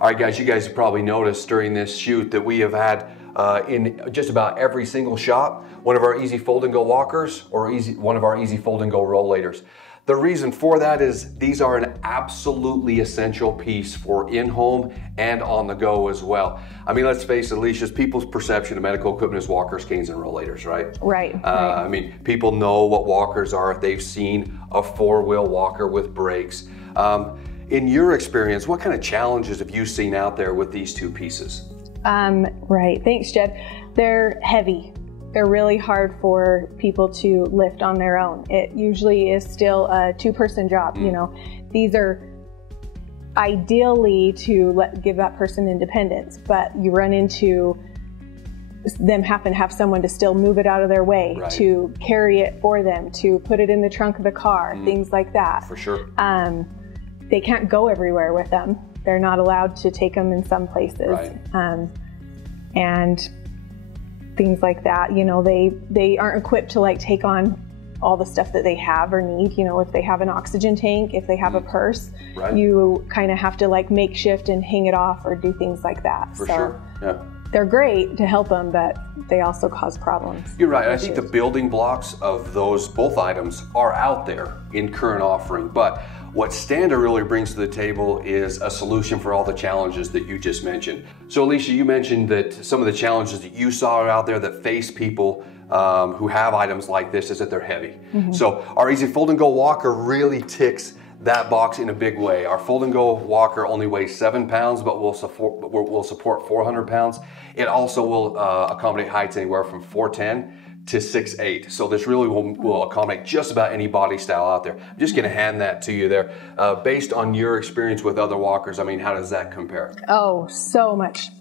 All right, guys, you guys have probably noticed during this shoot that we have had in just about every single shop, one of our easy fold and go walkers or one of our easy fold and go rollators. The reason for that is these are an absolutely essential piece for in-home and on the go as well. I mean, let's face it, Alisha, people's perception of medical equipment is walkers, canes, and rollators, right? Right. I mean, people know what walkers are. They've seen a four-wheel walker with brakes. In your experience, what kind of challenges have you seen out there with these two pieces? Right, thanks, Jed. They're heavy. They're really hard for people to lift on their own. It usually is still a two-person job. You know, these are ideally to give that person independence, but you run into them having to have someone to still move it out of their way, right, to carry it for them, to put it in the trunk of the car, things like that. For sure. They can't go everywhere with them. They're not allowed to take them in some places. Right. And things like that. You know, they aren't equipped to like take on all the stuff that they have or need. You know, if they have an oxygen tank, if they have a purse, right, you kind of have to like makeshift and hang it off or do things like that. For sure, yeah. They're great to help them, but they also cause problems. You're right. I think the building blocks of both items are out there in current offering, but what Standa really brings to the table is a solution for all the challenges that you just mentioned. So Alisha, you mentioned that some of the challenges that you saw out there that face people who have items like this is that they're heavy. So our Easy Fold and Go Walker really ticks that box in a big way. Our Fold and Go Walker only weighs 7 pounds, but will support 400 pounds. It also will accommodate heights anywhere from 4'10" to 6'8". So this really will accommodate just about any body style out there. I'm just gonna hand that to you there. Based on your experience with other walkers, I mean, how does that compare? Oh, so much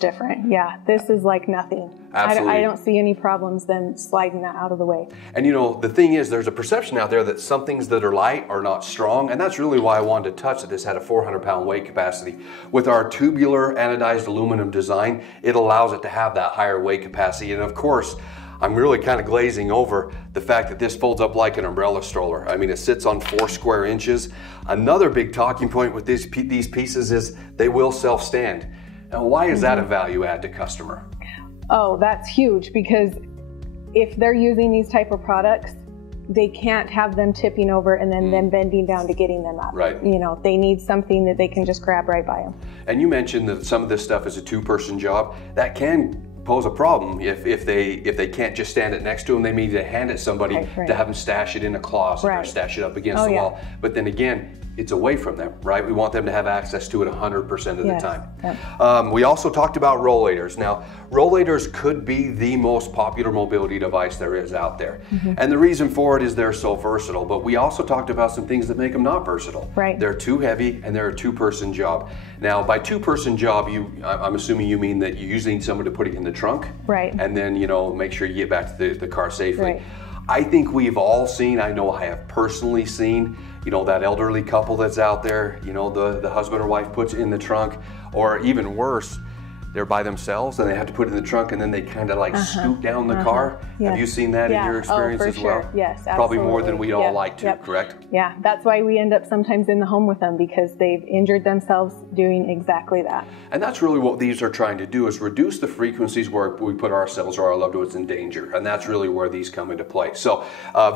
different. Yeah, this is like nothing. Absolutely. I don't see any problems them sliding that out of the way. And you know, the thing is, there's a perception out there that some things that are light are not strong, and that's really why I wanted to touch that this had a 400-pound weight capacity. With our tubular anodized aluminum design, it allows it to have that higher weight capacity. And of course, I'm really kind of glazing over the fact that this folds up like an umbrella stroller. I mean, it sits on 4 square inches. Another big talking point with these pieces is they will self-stand. Now, why is that a value add to customer? Oh, that's huge, because if they're using these type of products, they can't have them tipping over and then them bending down to getting them up. Right. You know, they need something that they can just grab right by them. And you mentioned that some of this stuff is a two-person job. That can pose a problem if they can't just stand it next to them. They need to hand it somebody to have them stash it in a closet or stash it up against the wall. But then again, it's away from them, right? We want them to have access to it 100% of the time. Yep. We also talked about rollators. Now, rollators could be the most popular mobility device there is out there. And the reason for it is they're so versatile, but we also talked about some things that make them not versatile. Right. They're too heavy and they're a two-person job. Now, by two-person job, I'm assuming you mean that you usually need someone to put it in the trunk. Right. And then, you know, make sure you get back to the car safely. Right. I think we've all seen, I know I have personally seen, you know, that elderly couple that's out there, you know, the husband or wife puts it in the trunk, or even worse, they're by themselves and they have to put it in the trunk and then they kind of like scoot down the car. Yes. Have you seen that in your experience as well? Sure. Yes, absolutely. Probably more than we'd all like to, correct? Yeah, that's why we end up sometimes in the home with them, because they've injured themselves doing exactly that. And that's really what these are trying to do, is reduce the frequencies where we put ourselves or our loved ones in danger. And that's really where these come into play. So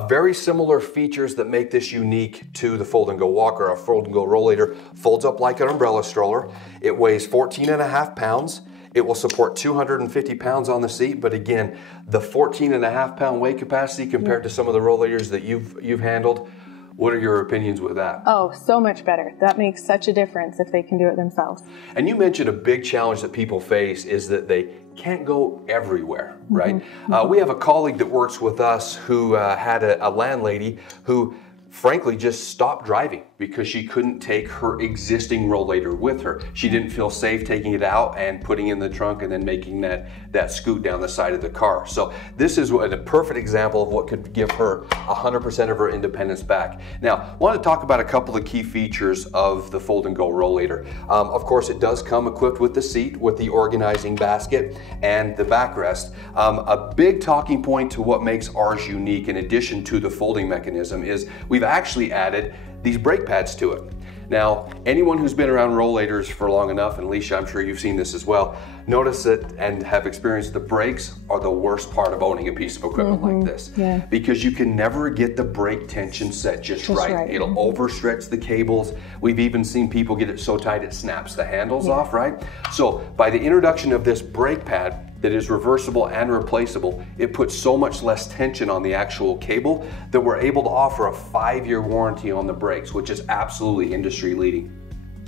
very similar features that make this unique to the Fold and Go Walker. Our Fold and Go Rollator folds up like an umbrella stroller. It weighs 14.5 pounds. It will support 250 pounds on the seat, but again, the 14.5-pound weight capacity compared to some of the rollators that you've handled, what are your opinions with that? Oh, so much better. That makes such a difference if they can do it themselves. And you mentioned a big challenge that people face is that they can't go everywhere, right? We have a colleague that works with us who had a landlady who frankly just stopped driving because she couldn't take her existing rollator with her. She didn't feel safe taking it out and putting it in the trunk and then making that scoot down the side of the car. So this is a perfect example of what could give her 100% of her independence back. Now, I want to talk about a couple of key features of the Fold and Go Rollator. Of course, it does come equipped with the seat, with the organizing basket, and the backrest. A big talking point to what makes ours unique, in addition to the folding mechanism, is we've actually added these brake pads to it. Now, anyone who's been around rollators for long enough, and Alisha, I'm sure you've seen this as well, notice that and have experienced the brakes are the worst part of owning a piece of equipment like this. Yeah. Because you can never get the brake tension set just right. It'll overstretch the cables. We've even seen people get it so tight it snaps the handles off, right? So by the introduction of this brake pad that is reversible and replaceable, it puts so much less tension on the actual cable that we're able to offer a 5-year warranty on the brakes, which is absolutely industry leading.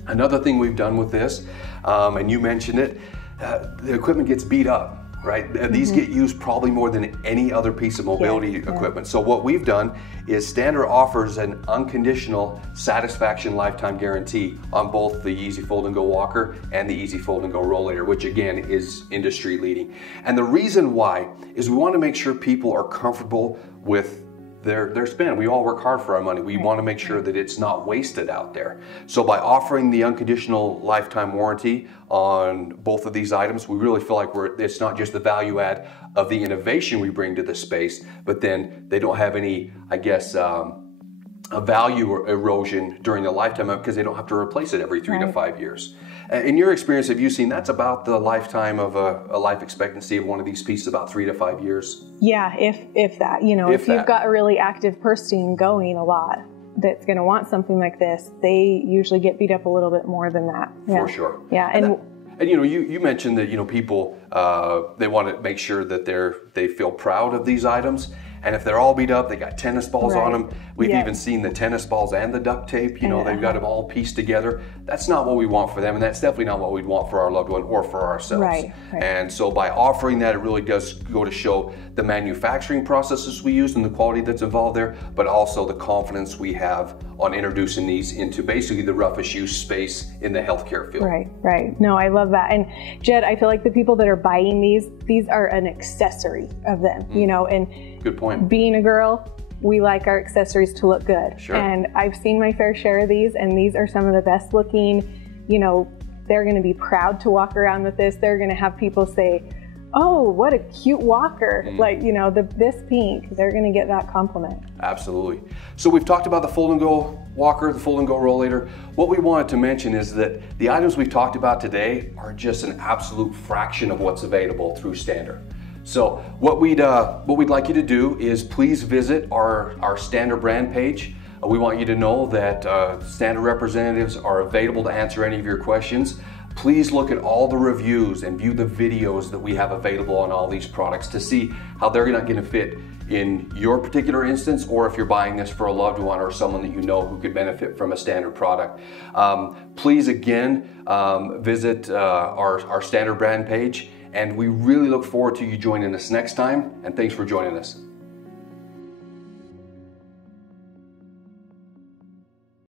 Another thing we've done with this, and you mentioned it, the equipment gets beat up. Right? These get used probably more than any other piece of mobility equipment. So what we've done is Stander offers an unconditional satisfaction lifetime guarantee on both the Easy Fold and Go Walker and the Easy Fold and Go Rollator, which again is industry leading. And the reason why is we want to make sure people are comfortable with their spend. We all work hard for our money. We want to make sure that it's not wasted out there. So by offering the unconditional lifetime warranty on both of these items, we really feel like it's not just the value add of the innovation we bring to the space, but then they don't have any, I guess, a value erosion during the lifetime because they don't have to replace it every 3 to 5 years. In your experience, have you seen that's about the lifetime of a life expectancy of one of these pieces, about 3 to 5 years? Yeah, if that, you know, if you've got a really active person going a lot that's going to want something like this, they usually get beat up a little bit more than that. For sure. Yeah, and you know, you mentioned that, you know, people they want to make sure that they feel proud of these items. And if they're all beat up, they got tennis balls on them. We've even seen the tennis balls and the duct tape, you know, they've got them all pieced together. That's not what we want for them, and that's definitely not what we'd want for our loved one or for ourselves. Right. And so by offering that, it really does go to show the manufacturing processes we use and the quality that's involved there, but also the confidence we have on introducing these into basically the roughest use space in the healthcare field. Right. No, I love that. And Jed, I feel like the people that are buying these are an accessory of them, you know, and good point. Being a girl, we like our accessories to look good. Sure. And I've seen my fair share of these, and these are some of the best looking. You know, they're going to be proud to walk around with this. They're going to have people say, oh, what a cute walker. Like, you know, this pink, they're going to get that compliment. Absolutely. So we've talked about the Fold and Go Walker, the Fold and Go Rollator. What we wanted to mention is that the items we've talked about today are just an absolute fraction of what's available through Stander. So what we'd like you to do is please visit our Stander brand page. We want you to know that Stander representatives are available to answer any of your questions. Please look at all the reviews and view the videos that we have available on all these products to see how they're not going to fit in your particular instance, or if you're buying this for a loved one or someone that you know who could benefit from a Stander product. Please again visit our Stander brand page, and we really look forward to you joining us next time, and thanks for joining us.